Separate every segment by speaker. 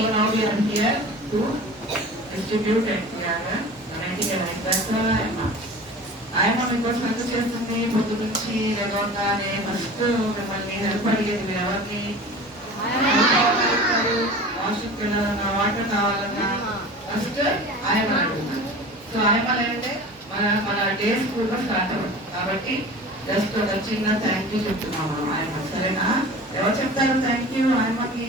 Speaker 1: are here to distribute and gather donating and that's all I am. ఆయమ్మ మీకోసం ఎందుకు చేస్తుంది పొద్దు నుంచి లేవగానే ఫస్ట్ మిమ్మల్ని హెల్ప్ అడిగేది మీరు ఎవరిని వాష్రూమ్కి వెళ్ళాలన్నా వాటర్ కావాలన్నా ఫస్ట్ ఆయమ్మ అడుగుతారు సో ఆయమ్మ అంటే మన మన డే స్కూల్లో స్టార్ట్ అవ్వదు కాబట్టి జస్ట్ ఒక చిన్న థ్యాంక్ యూ చెప్తున్నాం మనం ఆయమ్మ సరేనా ఎవరు చెప్తారు థ్యాంక్ యూ ఆయమ్మకి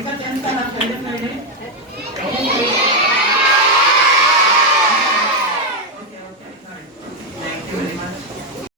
Speaker 2: ఇంకా టెన్త్ అలా ఫ్రైడే ఫ్రైడే